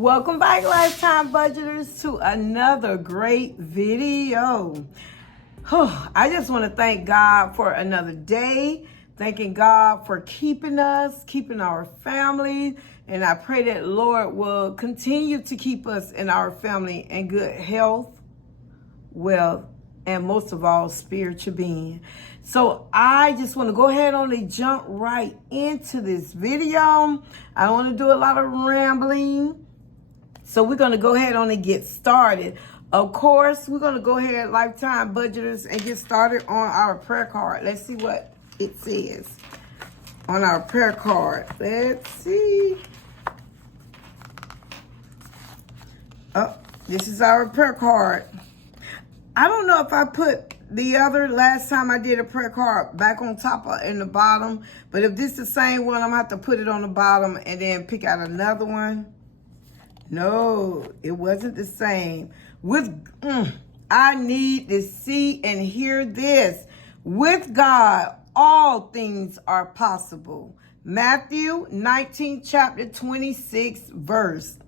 Welcome back, Lifetime Budgeters, to another great video. I just want to thank God for another day, thanking God for keeping us, keeping our family, and I pray that Lord will continue to keep us and our family in good health, wealth, and most of all, spiritual being. So I just want to go ahead and jump right into this video. I don't want to do a lot of rambling. So we're going to go ahead and get started. Of course, we're going to go ahead, Lifetime Budgeters, and get started on our prayer card. Let's see what it says on our prayer card. Let's see. Oh, this is our prayer card. I don't know if I put the other last time I did a prayer card back on top or in the bottom, but if this is the same one, I'm going to have to put it on the bottom and then pick out another one. No, it wasn't the same. I need to see and hear this. With God, all things are possible. Matthew 19, chapter 26, verse.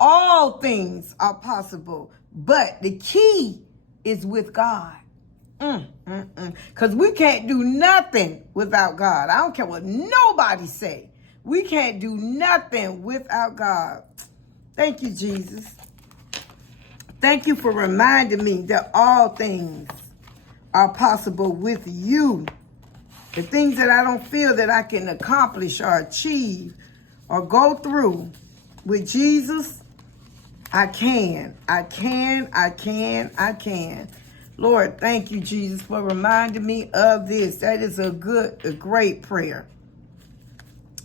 All things are possible, but the key is with God. Because we can't do nothing without God. I don't care what nobody say. We can't do nothing without God. Thank you, Jesus. Thank you for reminding me that all things are possible with you. The things that I don't feel that I can accomplish or achieve or go through with Jesus, I can. Lord, thank you, Jesus, for reminding me of this. That is a great prayer.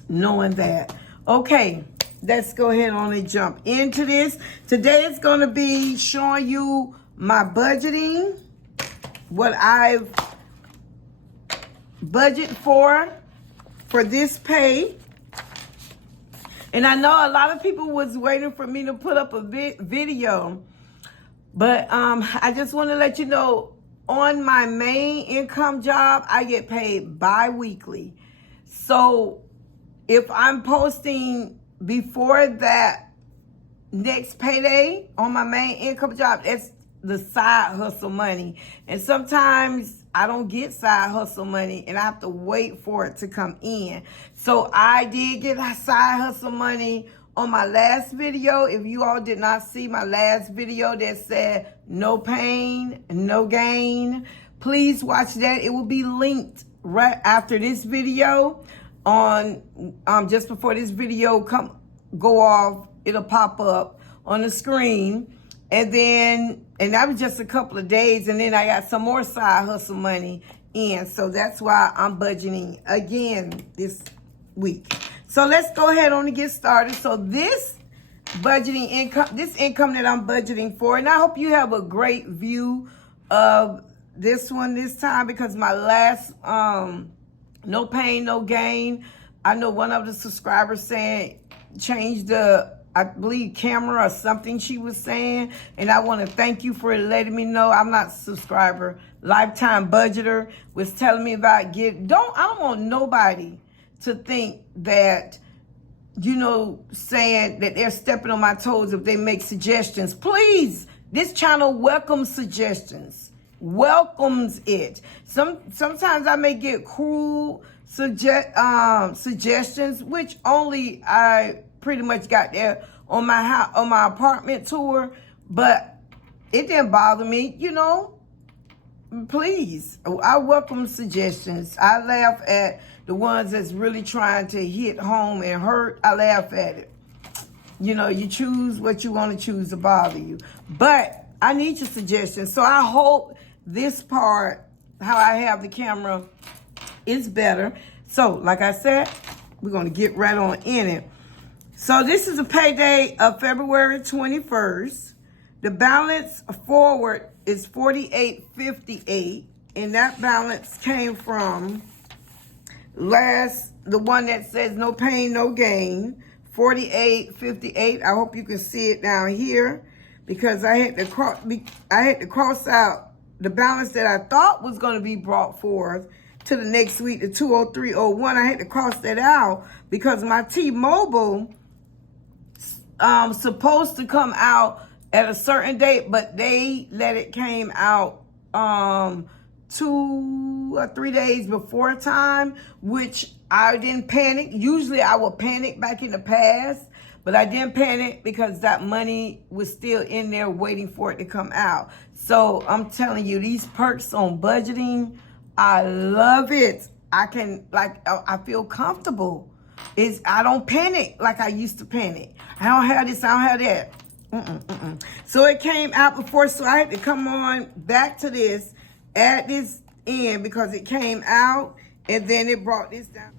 Knowing that. Okay. Let's go ahead and jump into this. Today is going to be showing you my budgeting, what I've budgeted for this pay. And I know a lot of people was waiting for me to put up a video, but I just want to let you know, on my main income job, I get paid bi-weekly. So if I'm posting before that next payday on my main income job, that's the side hustle money. And sometimes I don't get side hustle money and I have to wait for it to come in. So I did get side hustle money on my last video. If you all did not see my last video that said no pain, no gain, please watch that. It will be linked right after this video. On just before this video go off, it'll pop up on the screen, and that was just a couple of days, and then I got some more side hustle money in, so that's why I'm budgeting again this week. So let's go ahead on and get started. So this budgeting income, this income that I'm budgeting for, and I hope you have a great view of this one this time, because my last no pain, no gain. I know one of the subscribers saying change the, I believe, camera or something she was saying. And I want to thank you for letting me know. I'm not a subscriber. Lifetime Budgeter was telling me about I don't want nobody to think that, saying that they're stepping on my toes if they make suggestions. Please, this channel welcomes suggestions. Welcomes it. Sometimes I may get cruel suggestions, which only I pretty much got there on my apartment tour, but it didn't bother me, Please, I welcome suggestions. I laugh at the ones that's really trying to hit home and hurt. I laugh at it. You choose what you want to choose to bother you, but I need your suggestions. So I hope this part, how I have the camera, is better. So, like I said, we're going to get right on in it. So this is a payday of February 21st. The balance forward is $48.58, and that balance came from the one that says no pain, no gain, $48.58. I hope you can see it down here, because I had to cross out the balance that I thought was going to be brought forth to the next week, the 203.01. I had to cross that out because my T-Mobile supposed to come out at a certain date, but they let it came out 2 or 3 days before time, which I didn't panic. Usually I would panic back in the past, but I didn't panic because that money was still in there waiting for it to come out. So I'm telling you, these perks on budgeting, I love it. I feel comfortable. I don't panic like I used to panic. I don't have this, I don't have that. So it came out before, so I had to come on back to this, add this in because it came out, and then it brought this down.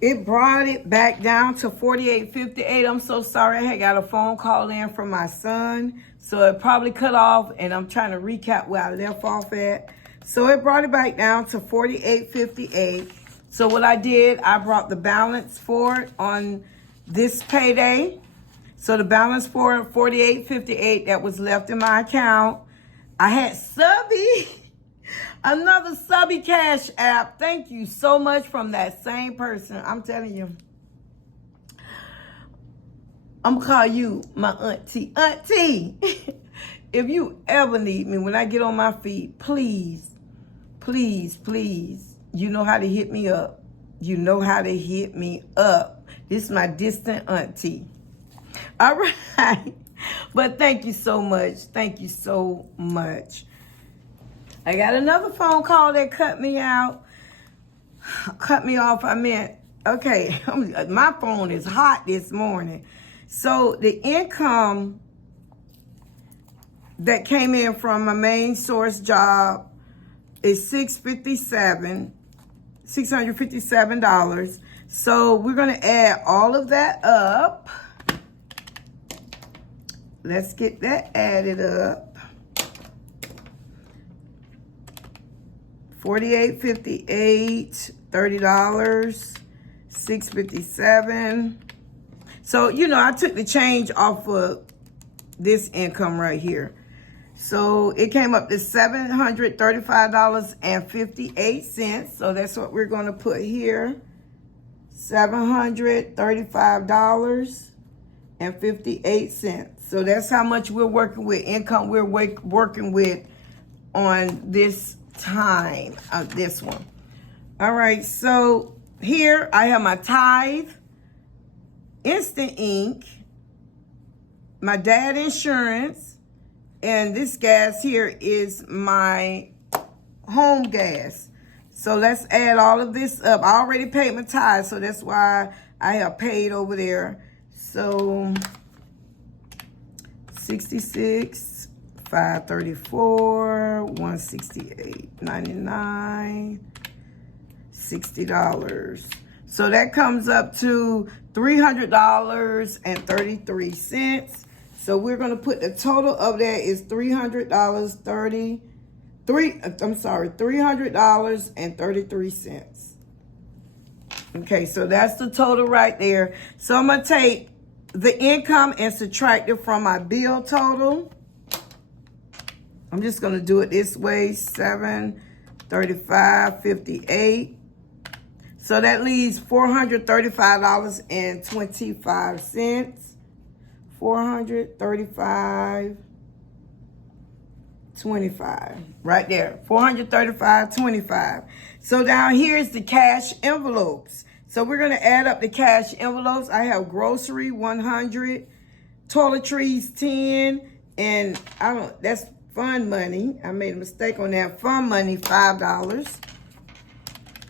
It brought it back down to $48.58. I'm so sorry. I had got a phone call in from my son, so it probably cut off, and I'm trying to recap where I left off at. So it brought it back down to $48.58. So what I did, I brought the balance for it on this payday. So the balance for $48.58 that was left in my account. I had Subby, another Subby Cash app. Thank you so much from that same person. I'm telling you. I'm going to call you my auntie. Auntie, if you ever need me when I get on my feet, please, please, please, you know how to hit me up. You know how to hit me up. This is my distant auntie. All right. But thank you so much. Thank you so much. I got another phone call that cut me out. Cut me off, I meant. Okay, my phone is hot this morning. So the income that came in from my main source job is $657. So we're going to add all of that up. Let's get that added up. $48.58, $30, $657. So, you know, I took the change off of this income right here. So it came up to $735.58. So that's what we're going to put here. $735.58. So that's how much we're working with, income we're working with on this time, this one. All right, so here I have my Tithe, Instant Ink, my dad insurance, and this gas here is my home gas. So let's add all of this up. I already paid my tithe, so that's why I have paid over there. So 66, 534, 168.99, $60. So that comes up to $300.33. So we're going to put the total of that is $300.33. Okay, so that's the total right there. So I'm going to take the income and subtract it from my bill total. I'm just going to do it this way, $735.58. So that leaves $435.25. $435.25 right there. $435.25. So down here is the cash envelopes. So we're going to add up the cash envelopes. I have grocery 100, toiletries 10, and that's fund money. I made a mistake on that. Fund money $5.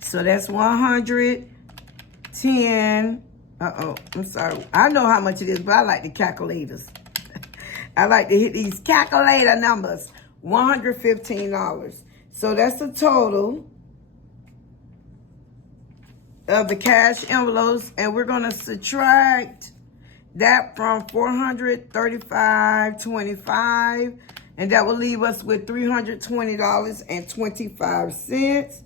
So that's 110. I'm sorry. I know how much it is, but I like the calculators. I like to hit these calculator numbers. $115. So that's the total of the cash envelopes, and we're going to subtract that from $435.25, and that will leave us with $320.25.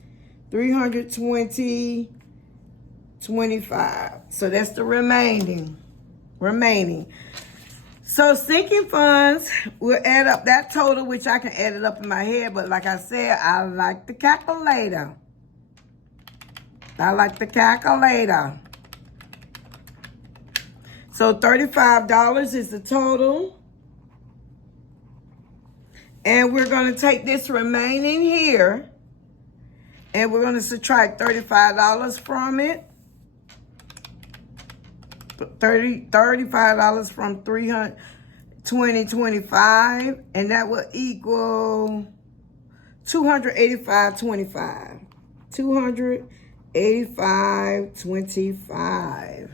$320.25. So that's the remaining. So sinking funds, we'll add up that total, which I can add it up in my head, but like I said, I like the calculator. So So $35 is the total. And we're going to take this remaining here, and we're going to subtract $35 from it. $35 from $320.25, and that will equal $285.25. $285.25.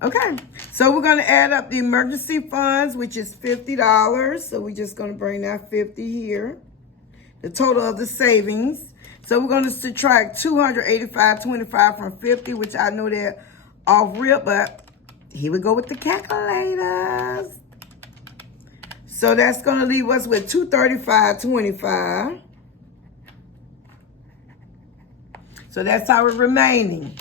Okay, so we're going to add up the emergency funds, which is $50. So we're just going to bring that 50 here. The total of the savings. So we're going to subtract $285.25 from 50, which I know they're off rip, but here we go with the calculators. So that's going to leave us with $235.25. So that's our remaining.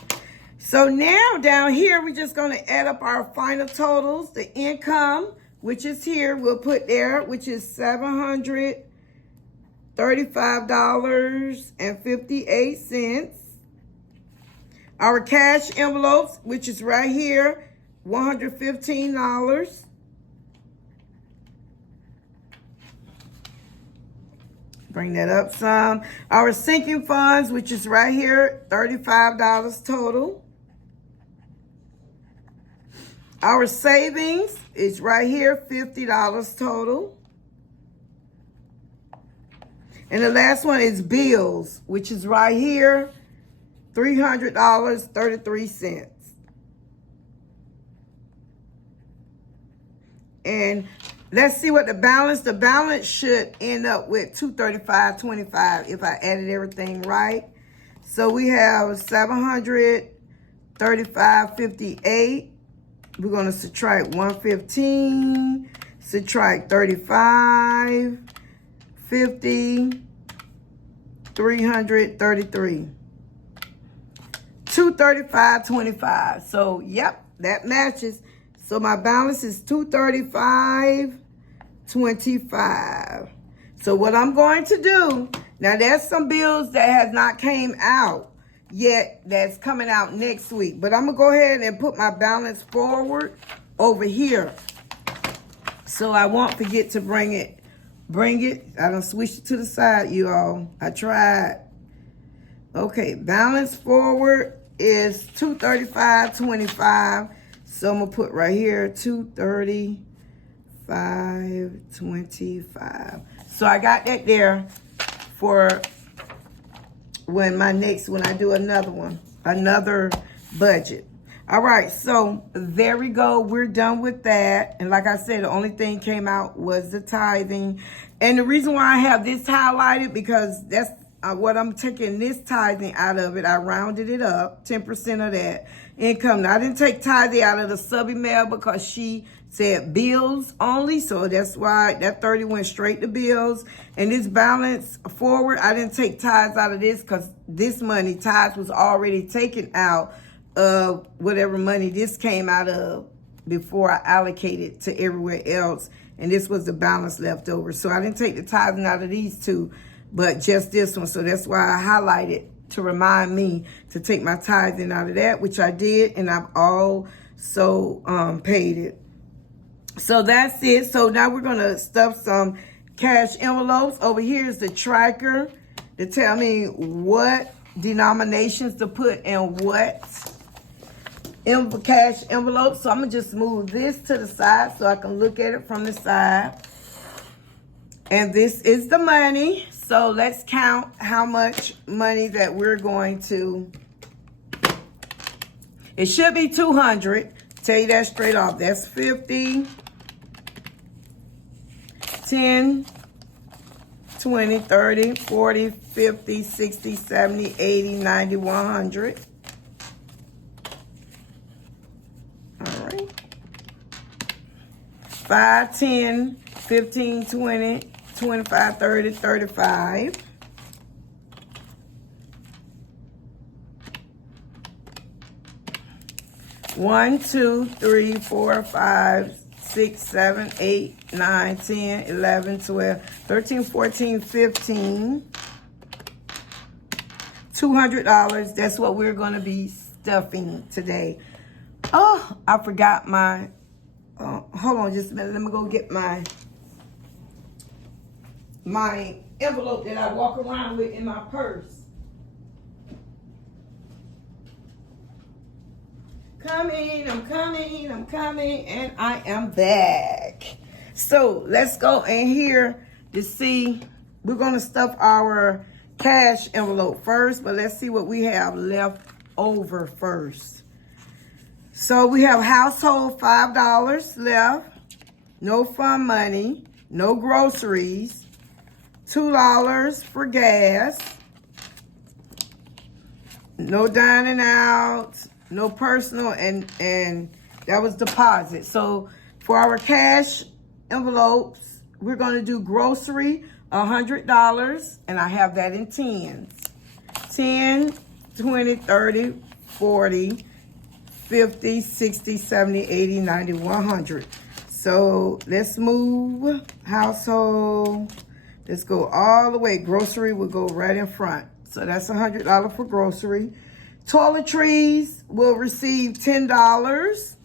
So now down here, we're just going to add up our final totals. The income, which is here, we'll put there, which is $735.58. Our cash envelopes, which is right here, $115. Bring that up some. Our sinking funds, which is right here, $35 total. Our savings is right here, $50 total. And the last one is bills, which is right here, $300.33. And let's see what the balance should end up with $235.25 if I added everything right. So we have $735.58. We're going to subtract 115, subtract 35, 50, 333. $235.25. So, yep, that matches. So my balance is $235.25. So what I'm going to do, now there's some bills that has not came out yet that's coming out next week. But I'm going to go ahead and put my balance forward over here. So I won't forget to bring it. I done switched it to the side, you all. I tried. Okay, balance forward is $235.25. So I'm going to put right here $235.25. So I got that there for when I do another budget. All right, so there we go. We're done with that. And like I said, the only thing came out was the tithing. And the reason why I have this highlighted, because that's what I'm taking this tithing out of it. I rounded it up, 10% of that income. Now, I didn't take tithing out of the sub-email because she said bills only. So that's why that 30 went straight to bills. And this balance forward, I didn't take tithes out of this because this money, tithes was already taken out of whatever money this came out of before I allocated to everywhere else. And this was the balance left over. So I didn't take the tithing out of these two, but just this one. So that's why I highlighted to remind me to take my tithing out of that, which I did, and I've also paid it. So that's it. So now we're going to stuff some cash envelopes. Over here is the tracker to tell me what denominations to put in what cash envelopes. So I'm going to just move this to the side so I can look at it from the side. And this is the money. So let's count how much money that we're going to. It should be 200. Tell you that straight off. That's 50, 10, 20, 30, 40, 50, 60, 70, 80, 90, 100. All right. 5, 10, 15, 20, 25, 30, 35. One, 2, 3, 4, 5, 6, 7, 8, 9, 10, 11, 12, 13, 14, 15. $200. That's what we're going to be stuffing today. Oh, I forgot my, hold on just a minute. Let me go get my envelope that I walk around with in my purse. I'm coming, and I am back. So let's go in here to see. We're gonna stuff our cash envelope first, but let's see what we have left over first. So we have household $5 left, no fun money, no groceries, $2 for gas, no dining out, no personal, and that was deposit. So for our cash envelopes, we're gonna do grocery, $100, and I have that in tens. 10, 20, 30, 40, 50, 60, 70, 80, 90, 100. So let's move household. Let's go all the way. Grocery will go right in front. So that's $100 for grocery. Toiletries will receive $10.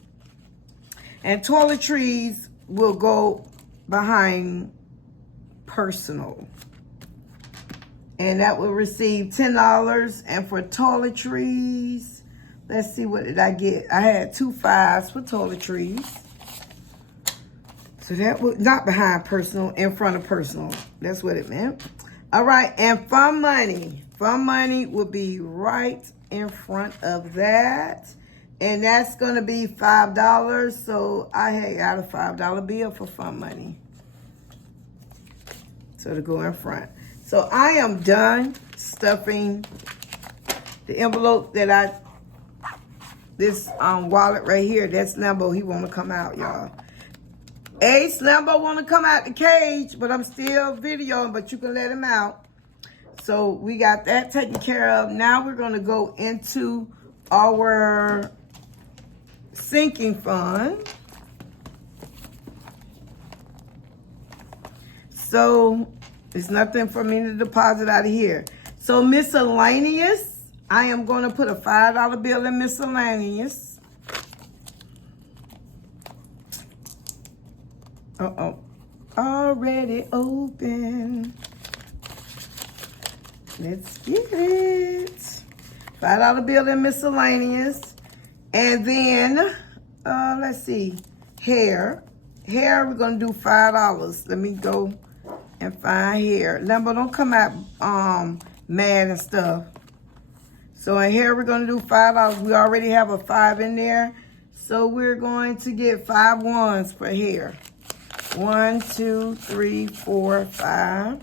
And toiletries will go behind personal. And that will receive $10. And for toiletries, let's see, what did I get? I had 2 5s for toiletries. So that was not behind personal, in front of personal. That's what it meant. All right, and fun money. Fun money will be right in front of that. And that's going to be $5. So I had got a $5 bill for fun money. So to go in front. So I am done stuffing the envelope that this wallet right here. That's Lambo. He want to come out, y'all. Ace Lambo want to come out the cage, but I'm still videoing, but you can let him out. So we got that taken care of. Now we're going to go into our sinking fund. So there's nothing for me to deposit out of here. So miscellaneous, I am going to put a $5 bill in miscellaneous. Uh-oh. Already open. Let's get it. $5 bill in miscellaneous. And then, let's see, hair. Hair, we're going to do $5. Let me go and find hair. Lambo, don't come out mad and stuff. So in here, we're going to do $5. We already have a 5 in there. So we're going to get 5 ones for hair. 1, 2, 3, 4, 5.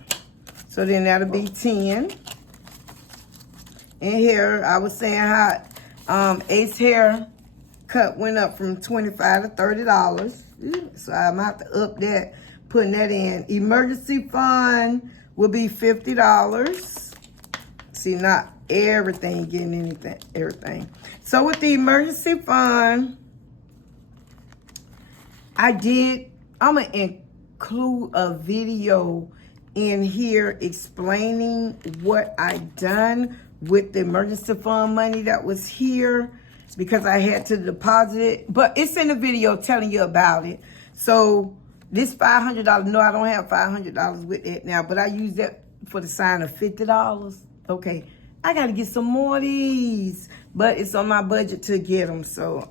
So then that'll be 10. In here, I was saying how Ace hair cut went up from $25 to $30. So I'm going to have to up that, putting that in. Emergency fund will be $50. See, not everything getting everything. So with the emergency fund, I'm going to include a video in here explaining what I done with the emergency fund money that was here, because I had to deposit it. But it's in the video telling you about it. So this $500, no, I don't have $500 with it now, but I use that for the sign of $50. Okay, I got to get some more of these, but it's on my budget to get them. So,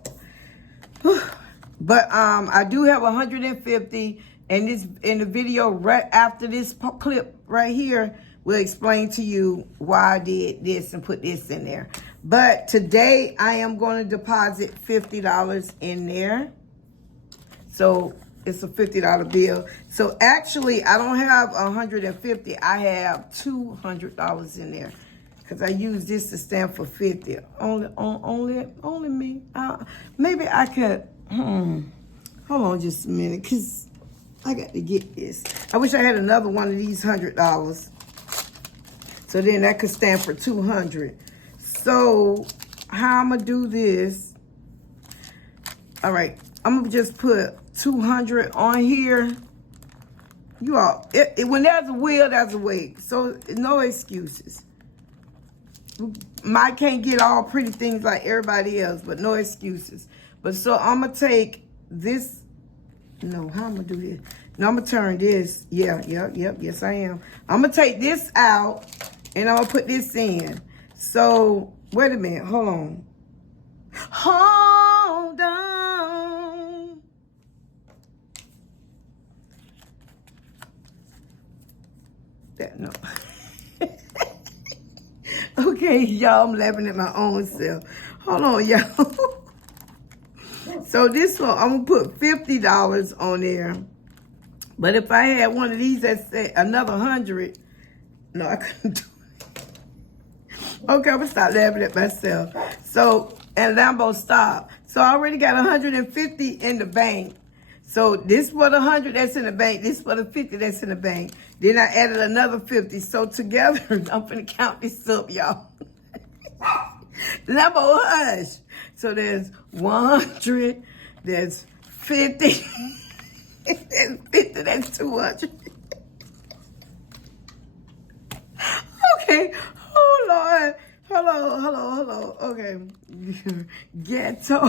but I do have 150, and this in the video right after this clip right here will explain to you why I did this and put this in there. But today I am going to deposit $50 in there. So it's a $50 bill. So actually I don't have 150. I have $200 in there, because I use this to stand for 50. Only me. Maybe I could. Hold on just a minute, because I got to get this. I wish I had another one of these $100. So then that could stand for 200. So how I'm going to do this. All right. I'm going to just put 200 on here. You all, when there's a will, there's a way. So no excuses. I can't get all pretty things like everybody else, but no excuses. But so I'm going to take this. No, how I'm going to do this? No, I'm going to turn this. Yeah, yes I am. I'm going to take this out and I'm going to put this in. So, wait a minute. Hold on. Hold on. That, no. Okay, y'all, I'm laughing at my own self. Hold on, y'all. So this one, I'm going to put $50 on there. But if I had one of these that said another 100, no, I couldn't do it. Okay, I'm going to stop laughing at myself. So, and Lambo, stop. So I already got 150 in the bank. So this for the 100 that's in the bank. This for the 50 that's in the bank. Then I added another 50. So together, I'm going to count this up, y'all. Lambo, hush. So there's 100, there's 50, there's 50, that's 200. Okay, oh Lord, hello, okay, ghetto.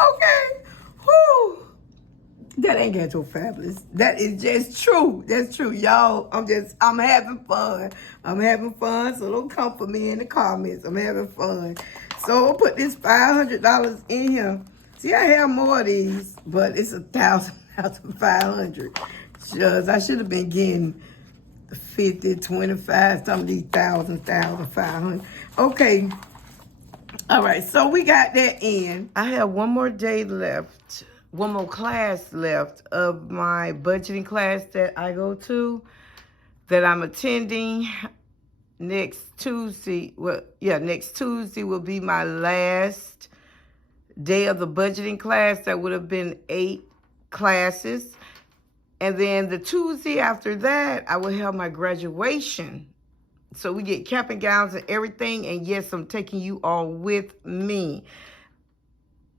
Okay, whoo. That ain't ghetto fabulous. That is just true. That's true, y'all. I'm having fun. I'm having fun, so don't come for me in the comments. I'm having fun. So I'll put this $500 in here. See, I have more of these, but it's 1,500. Just, I should have been getting 50, 25, some of these 1,500. Okay. All right, so we got that in. I have one more day left. One more class left of my budgeting class that I go to, that I'm attending next Tuesday. Well, yeah, next Tuesday will be my last day of the budgeting class. That would have been 8 classes. And then the Tuesday after that, I will have my graduation. So we get cap and gowns and everything. And yes, I'm taking you all with me.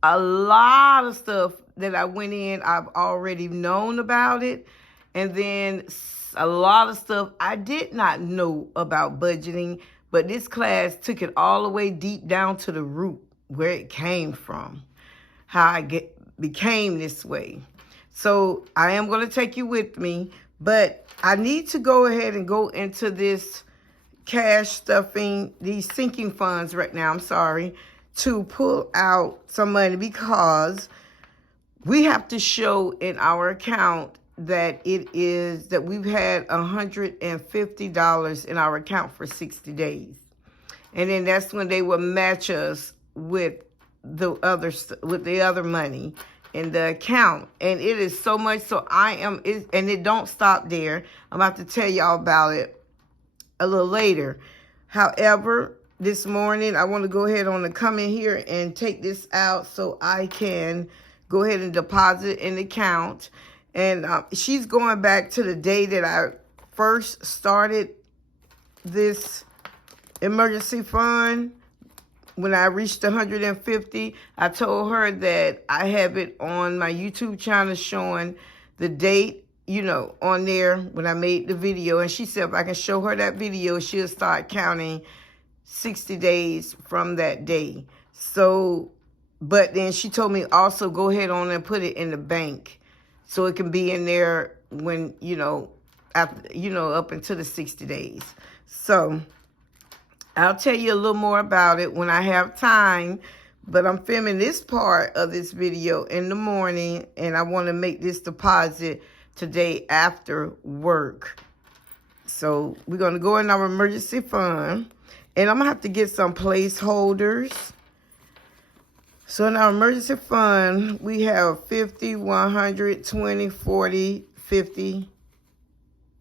A lot of stuff that I went in, I've already known about it. And then a lot of stuff I did not know about budgeting. But this class took it all the way deep down to the root, where it came from, how I became this way. So I am going to take you with me. But I need to go ahead and go into this cash stuffing, these sinking funds right now. I'm sorry. To pull out some money, because we have to show in our account that we've had $150 in our account for 60 days. And then that's when they will match us with the other money in the account. And it is so much. So and it don't stop there. I'm about to tell y'all about it a little later. However, this morning, I want to go ahead on and come in here and take this out so I can go ahead and deposit in the account. And she's going back to the day that I first started this emergency fund. When I reached 150, I told her that I have it on my YouTube channel showing the date, on there when I made the video. And she said if I can show her that video, she'll start counting 60 days from that day. So, but then she told me also go ahead on and put it in the bank so it can be in there when, after, up until the 60 days. So I'll tell you a little more about it when I have time, but I'm filming this part of this video in the morning, and I want to make this deposit today after work. So we're going to go in our emergency fund. And I'm going to have to get some placeholders. So in our emergency fund, we have 50, 100, 20, 40, 50.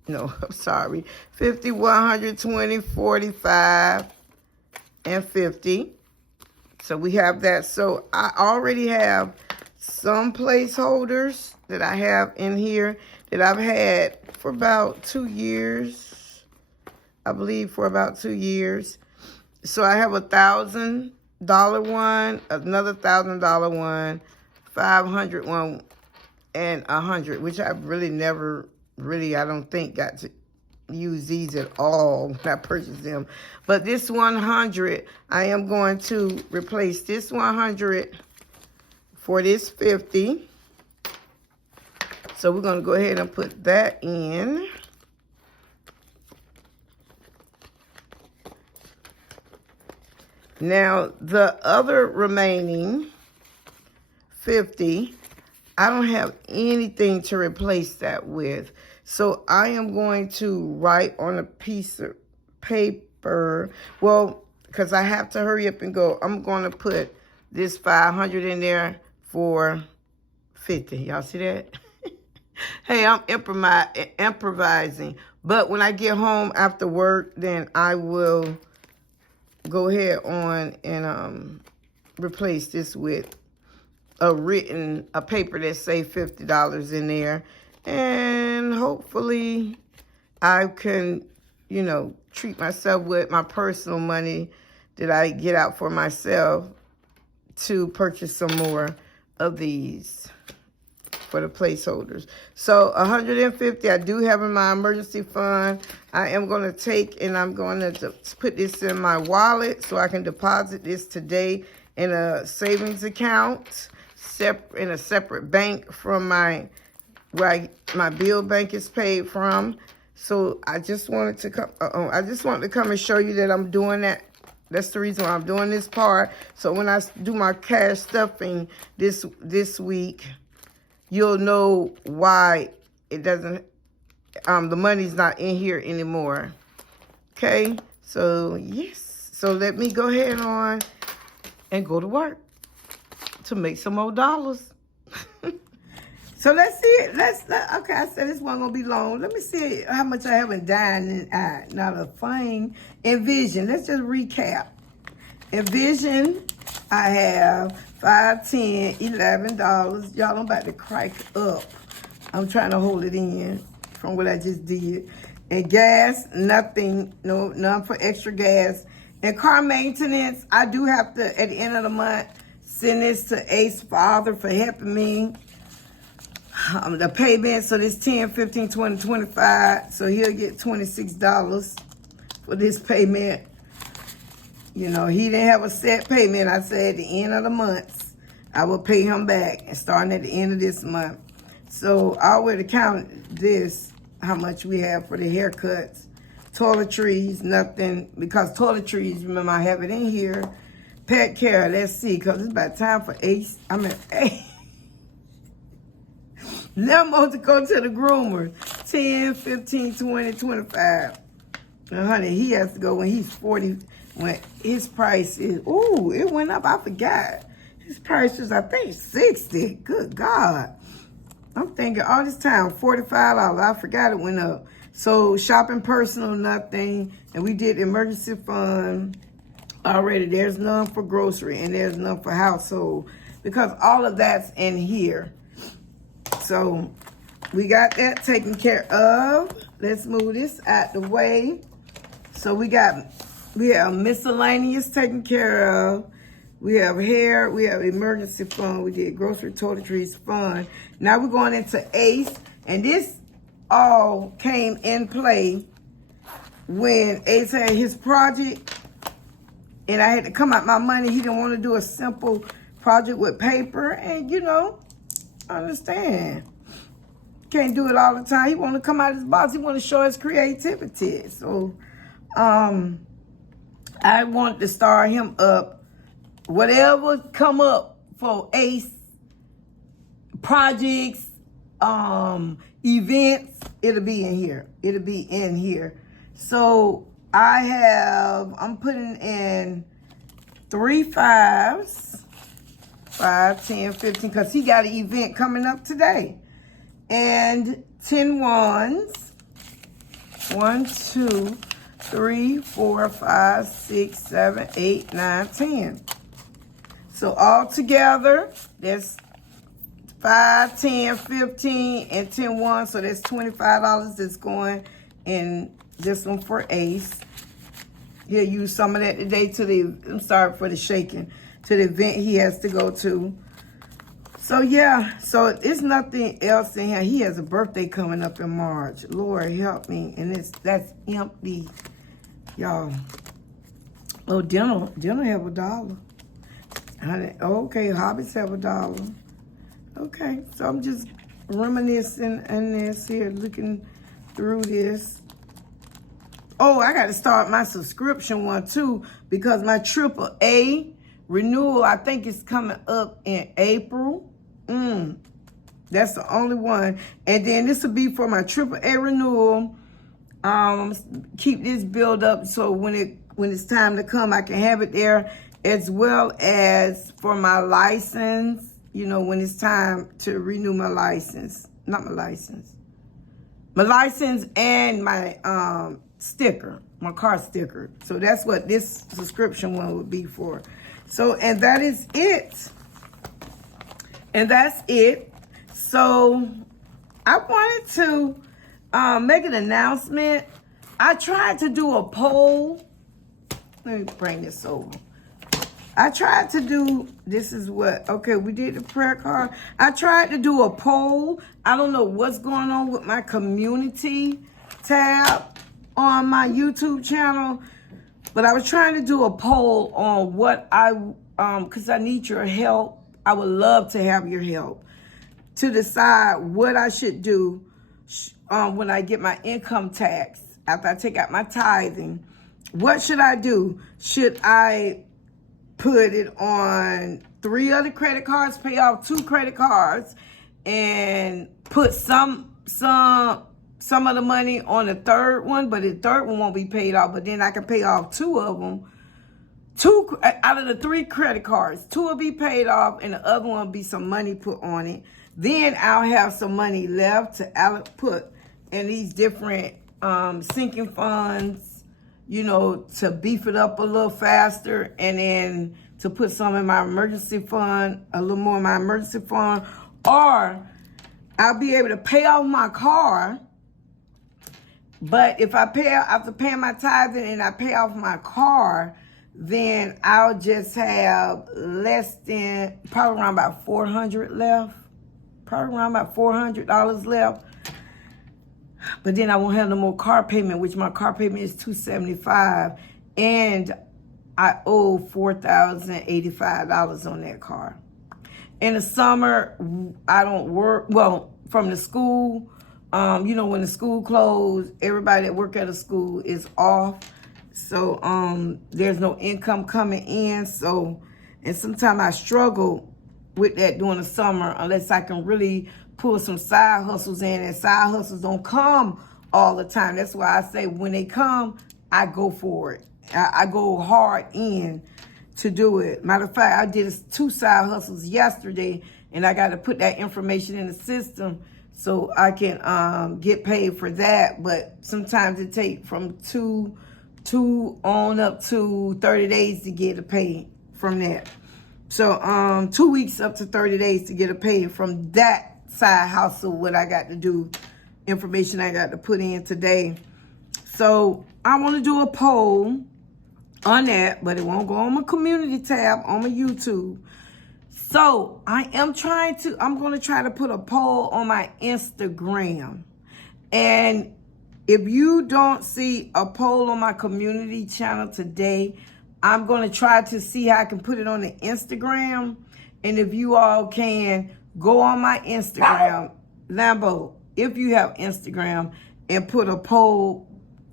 No, I'm sorry. 50, 100, 20, 45, and 50. So we have that. So I already have some placeholders that I have in here that I've had for about 2 years. I believe for about 2 years. So I have $1,000 one, another $1,000 one, 500 one, and 100, which I've really never, I don't think got to use these at all when I purchase them. But this 100, I am going to replace this 100 for this 50. So we're going to go ahead and put that in. Now, the other remaining 50, I don't have anything to replace that with. So I am going to write on a piece of paper. Well, because I have to hurry up and go, I'm going to put this 500 in there for 50. Y'all see that? Hey, I'm improvising. But when I get home after work, then I will go ahead on and replace this with a paper that say $50 in there. And hopefully I can, you know, treat myself with my personal money that I get out for myself to purchase some more of these for the placeholders. So 150 I do have in my emergency fund. I am going to take and I'm going to put this in my wallet so I can deposit this today in a savings account, in a separate bank from where my bill bank is paid from. So I just wanted to come. To come and show you that I'm doing that. That's the reason why I'm doing this part. So when I do my cash stuffing this week, you'll know why it doesn't. The money's not in here anymore. Okay. So yes. So let me go ahead on and go to work to make some more dollars. So let's see it. Okay, I said this one gonna be long. Let me see how much I haven't dined and not a thing. Envision. Let's just recap. Envision, I have $5, $10, $11. Y'all, I'm about to crack up. I'm trying to hold it in from what I just did. And gas, nothing, none for extra gas. And car maintenance, I do have to, at the end of the month, send this to Ace's father for helping me. The payment, so this 10, 15, 20, 25. So he'll get $26 for this payment. You know, he didn't have a set payment. I said at the end of the month, I will pay him back, and starting at the end of this month. So I already counted this, how much we have for the haircuts. Toiletries, nothing, because toiletries, remember I have it in here. Pet care, let's see, because it's about time for Ace. Lemo to go to the groomer. 10, 15, 20, 25. Now, honey, he has to go when he's 40. When his price is, ooh, it went up. I forgot. His price was, I think, 60. Good God. I'm thinking all this time, $45. I forgot it went up. So shopping personal, nothing. And we did emergency fund already. There's none for grocery and there's none for household because all of that's in here. So we got that taken care of. Let's move this out the way. So we have miscellaneous taken care of. We have hair. We have emergency fund. We did grocery, toiletries, fund. Now we're going into Ace. And this all came in play when Ace had his project. And I had to come out my money. He didn't want to do a simple project with paper. And, you know, understand. Can't do it all the time. He want to come out of his box. He want to show his creativity. So, I want to start him up. Whatever come up for Ace projects, events, it'll be in here. It'll be in here. So I'm putting in 3 5s. 5, 10, 15, because he got an event coming up today. And 10 ones. 1, 2, 3, 4, 5, 6, 7, 8, 9, 10. So all together, there's 5, 10, 15, and 10 ones. So that's $25 that's going in this one for Ace. He'll use some of that today for the shaking, to the event he has to go to. So yeah, so it's nothing else in here. He has a birthday coming up in March. Lord help me. And that's empty, y'all. Oh, dinner have $1. Okay, hobbies have $1. Okay, so I'm just reminiscing in this here, looking through this. Oh, I got to start my subscription one too, because my AAA renewal, I think, is coming up in April. That's the only one. And then this will be for my AAA renewal. Keep this build up so when it's time to come, I can have it there, as well as for my license. You know, when it's time to renew my license. Not my license. My license and my sticker, my car sticker. So that's what this subscription one would be for. So, and that is it. And that's it. So I wanted to make an announcement. I tried to do a poll. Let me bring this over. I tried to do, this is what, okay, we did the prayer card. I tried to do a poll. I don't know what's going on with my community tab on my YouTube channel, but I was trying to do a poll on what because I need your help. I would love to have your help to decide what I should do when I get my income tax, after I take out my tithing. What should I do? Should I put it on 3 other credit cards, pay off 2 creded cards, and put some of the money on the third one, but the third one won't be paid off, but then I can pay off 2 of them. 2 out of the 3 credit cards, 2 will be paid off, and the other one will be some money put on it. Then I'll have some money left to put in these different sinking funds, you know, to beef it up a little faster, and then to put some in my emergency fund, a little more in my emergency fund, or I'll be able to pay off my car. But if I after paying my tithing and I pay off my car, then I'll just have less than, probably around about $400 left. Probably around about $400 left. But then I won't have no more car payment, which my car payment is $275, and I owe $4,085 on that car. In the summer, I don't work. Well, from the school, you know, when the school closed, everybody that work at a school is off. So there's no income coming in. So, and sometimes I struggle with that during the summer unless I can really pull some side hustles in, and side hustles don't come all the time. That's why I say when they come, I go for it. I go hard in to do it. Matter of fact, I did 2 side hustles yesterday, and I got to put that information in the system so I can get paid for that. But sometimes it takes from 2 on up to 30 days to get a pay from that. So 2 weeks up to 30 days to get a pay from that side hustle, what I got to do, information I got to put in today. So I want to do a poll on that, but it won't go on my community tab on my YouTube. So I'm going to try to put a poll on my Instagram. And if you don't see a poll on my community channel today, I'm going to try to see how I can put it on the Instagram. And if you all can, go on my Instagram, Lambo, if you have Instagram, and put a poll,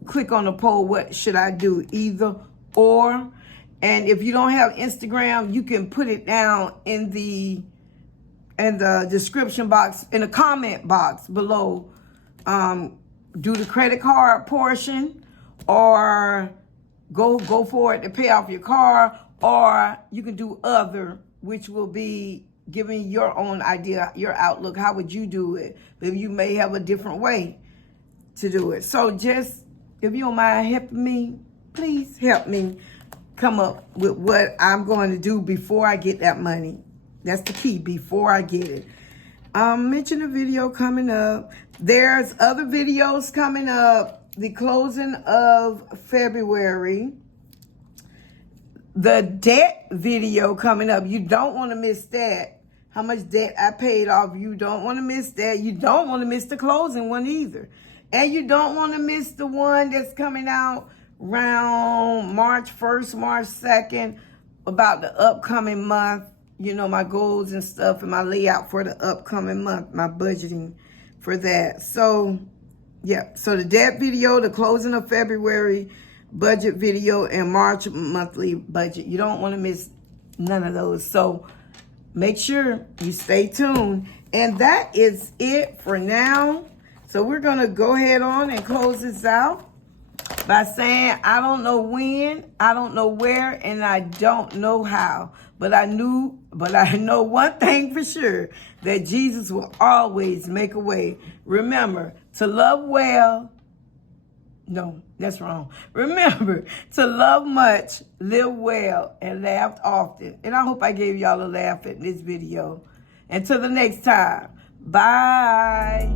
click on the poll, what should I do, either or. And if you don't have Instagram, you can put it down in the description box, in the comment box below. Do the credit card portion, or go for it to pay off your car, or you can do other, which will be giving your own idea, your outlook. How would you do it? Maybe you may have a different way to do it. So just, if you don't mind helping me, please help me come up with what I'm going to do before I get that money. That's the key, before I get it. Mention a video coming up. There's other videos coming up. The closing of February. The debt video coming up. You don't want to miss that. how much debt I paid off. You don't want to miss that. You don't want to miss the closing one either. And you don't want to miss the one that's coming out around March 1st, March 2nd, about the upcoming month. You know, my goals and stuff and my layout for the upcoming month, my budgeting for that. So, yeah. So the debt video, the closing of February budget video, and March monthly budget. You don't want to miss none of those. So make sure you stay tuned. And that is it for now. So we're going to go ahead on and close this out by saying, I don't know when, I don't know where, and I don't know how. But I know one thing for sure, that Jesus will always make a way. Remember, to love well. No, that's wrong. Remember, to love much, live well, and laugh often. And I hope I gave y'all a laugh in this video. Until the next time, bye.